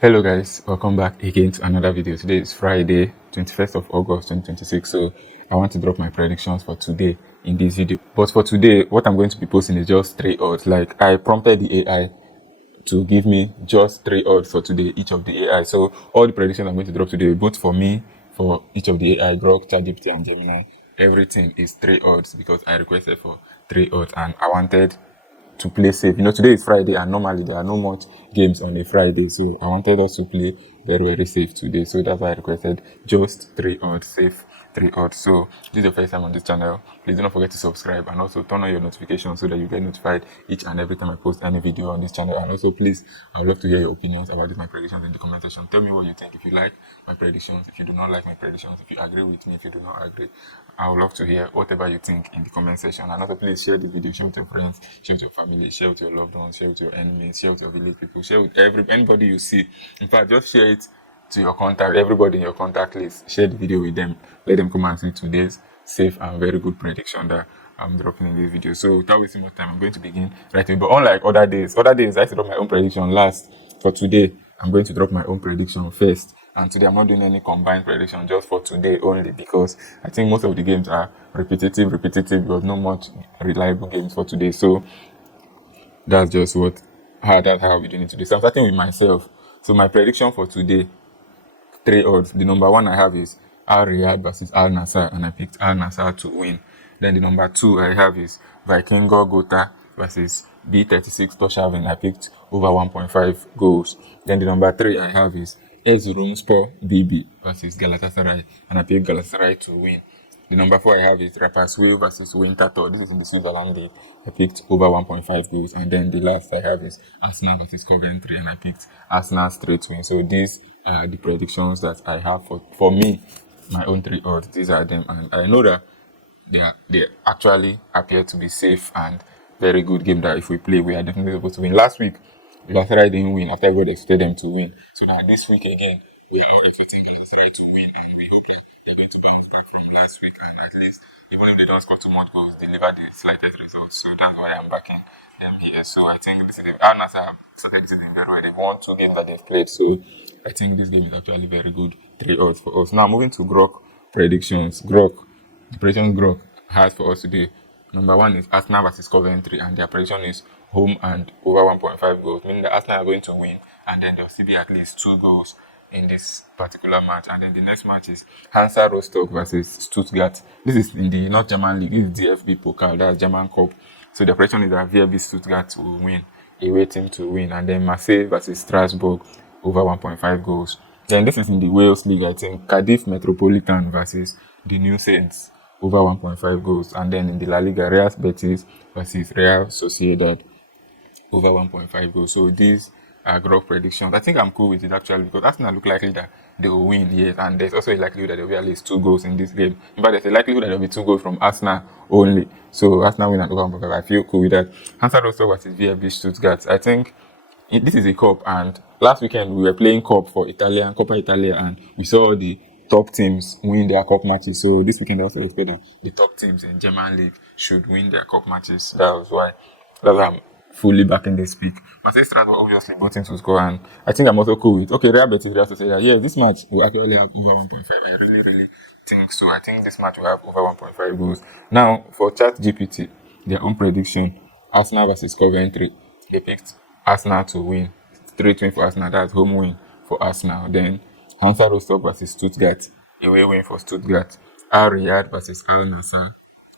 Hello guys, welcome back again to another video. Today is Friday, 21st of August 2026. So I want to drop my predictions for today in this video. But for today, what I'm going to be posting is just 3 odds. Like I prompted the AI to give me just 3 odds for today, each of the AI. So all the predictions I'm going to drop today, both for me, for each of the AI, Grok, ChatGPT and Gemini, everything is 3 odds because I requested for 3 odds and I wanted to play safe. Today is Friday and normally there are no much games on a Friday, so I wanted us to play very safe today. So that's why I requested just 3 odds, safe 3 odds. So if this is your first time on this channel, please do not forget to subscribe and also turn on your notifications so that you get notified each and every time I post any video on this channel. And also please, I would love to hear your opinions about my predictions in the comment section. Tell me what you think, if you like my predictions, if you do not like my predictions, if you agree with me, if you do not agree. I would love to hear whatever you think in the comment section. And also please share the video, share with your friends, share with your family, share with your loved ones, share with your enemies, share with your village people, share with anybody you see. In fact, just share it to your contact, everybody in your contact list. Share the video with them. Let them come and see today's safe and very good prediction that I'm dropping in this video. So without wasting more time, I'm going to begin right away. But unlike other days I used to drop my own prediction last. For today, I'm going to drop my own prediction first. And today I'm not doing any combined prediction, just for today only, because I think most of the games are repetitive, but no much reliable games for today. So that's just how I'll be doing it today. So I'm starting with myself. So my prediction for today, 3 odds. The number 1 I have is Al Riyadh versus Al Nassr, and I picked Al Nassr to win. Then the number 2 I have is Vikingo Gotha versus B36 Torshavn. I picked over 1.5 goals. Then the number 3 I have is Erzurumspor BB versus Galatasaray, and I picked Galatasaray to win. The number 4 I have is Rapperswil versus Winterthur. This is in the Switzerland League. I picked over 1.5 goals. And then the last I have is Arsenal versus Coventry, and I picked Arsenal straight win. So these are the predictions that I have for me, my own 3 odds. These are them, and I know that they actually appear to be safe and very good game that if we play, we are definitely supposed to win. Last week, Galatasaray didn't win after everybody expected them to win. So now this week again, we are all expecting Galatasaray to win, and we hope that they're going to bounce back from last week, and at least, even if they don't score too much goals, deliver the slightest results. So that's why I'm backing them here. So I think this is Al Nassr have started the season very well. They've won 2 games that they've played. So I think this game is actually very good. 3 odds for us. Now moving to Grok predictions. The predictions Grok has for us today. Number 1 is Arsenal versus Coventry, and their prediction is home and over 1.5 goals, meaning that Arsenal are going to win, and then there'll still be at least 2 goals in this particular match. And then the next match is Hansa Rostock versus Stuttgart. This is in the not German league, this is DFB Pokal, that's German Cup. So the prediction is that VfB Stuttgart will win, away team to win, and then Marseille versus Strasbourg over 1.5 goals. Then this is in the Wales League, I think Cardiff Metropolitan versus the New Saints over 1.5 goals, and then in the La Liga, Real Betis versus Real Sociedad over 1.5 goals. So these are Grok predictions. I think I'm cool with it actually, because Arsenal look likely that they will win, yes, and there's also a likelihood that there will be at least 2 goals in this game. In fact, there's a likelihood that there will be 2 goals from Arsenal only. So Arsenal win at over 1.5. I feel cool with that. Hansa Rostock versus VfB Stuttgart. I think this is a cup, and last weekend we were playing cup for Coppa Italia, and we saw the top teams win their cup matches. So this weekend I also expect that the top teams in German league should win their cup matches. That's why I'm fully backing this pick. Marseille Strasbourg obviously both teams will score, and I think I'm also cool with Real Betis Real Sociedad. Yeah, this match will actually have over 1.5. I really think so. I think this match will have over 1.5 goals. Now for ChatGPT, their own prediction, Arsenal versus Coventry. They picked Arsenal to win. Straight win for Arsenal, that's home win for Arsenal. Then Hansa Rostock versus Stuttgart, away win for Stuttgart. Al Riyadh versus Al Nassr,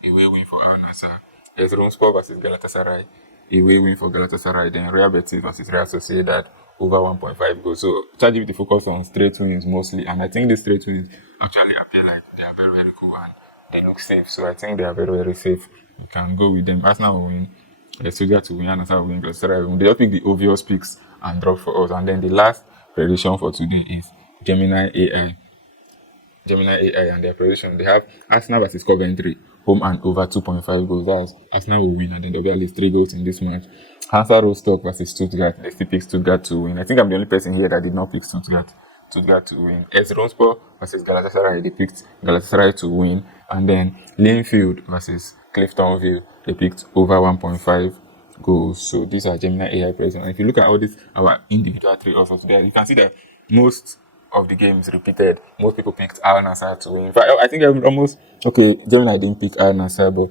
away win for Al Nassr. Erzurumspor versus Galatasaray, away win for Galatasaray. Then Real Betis versus Real Sociedad, over 1.5 goals. So ChatGPT focus on straight wins mostly, and I think these straight wins actually appear like they are very cool and they look safe. So I think they are very safe. You can go with them. Arsenal will win, Stuttgart to win, and Nassr will win, Galatasaray will win. They all pick the obvious picks and drop for us. And then the last prediction for today is Gemini AI. Gemini AI and their prediction, they have Arsenal versus Coventry, home and over 2.5 goals. That's Arsenal will win, and then there'll be at least 3 goals in this match. Hansa Rostock versus Stuttgart, they still pick Stuttgart to win. I think I'm the only person here that did not pick Stuttgart to win. Erzurumspor versus Galatasaray, they picked Galatasaray to win. And then Linfield versus Cliftonville, they picked over 1.5 goals. So these are Gemini AI predictions. And if you look at all these our individual three also today, you can see that most of the games repeated. Most people picked Al-Nassr to win. In fact, I think almost okay. Gemini didn't pick Al-Nassr, but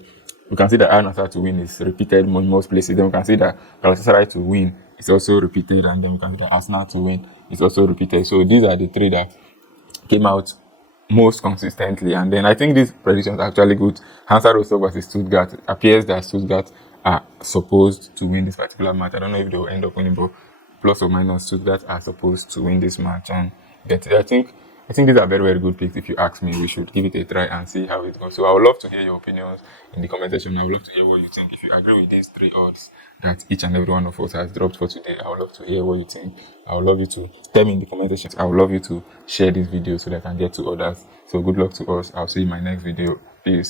we can see that Al-Nassr to win is repeated in most places. Then we can see that Galatasaray to win is also repeated, and then we can see that Arsenal to win is also repeated. So these are the three that came out most consistently. And then I think these predictions are actually good. Hansa Rostock versus Stuttgart. It appears that Stuttgart are supposed to win this particular match. I don't know if they will end up winning, but plus or minus, Stuttgart are supposed to win this match. And I think these are very, very good picks. If you ask me, we should give it a try and see how it goes. So I would love to hear your opinions in the comment section. I would love to hear what you think. If you agree with these three odds that each and every one of us has dropped for today, I would love to hear what you think. I would love you to tell me in the comment section. I would love you to share this video so that I can get to others. So good luck to us. I'll see you in my next video. Peace.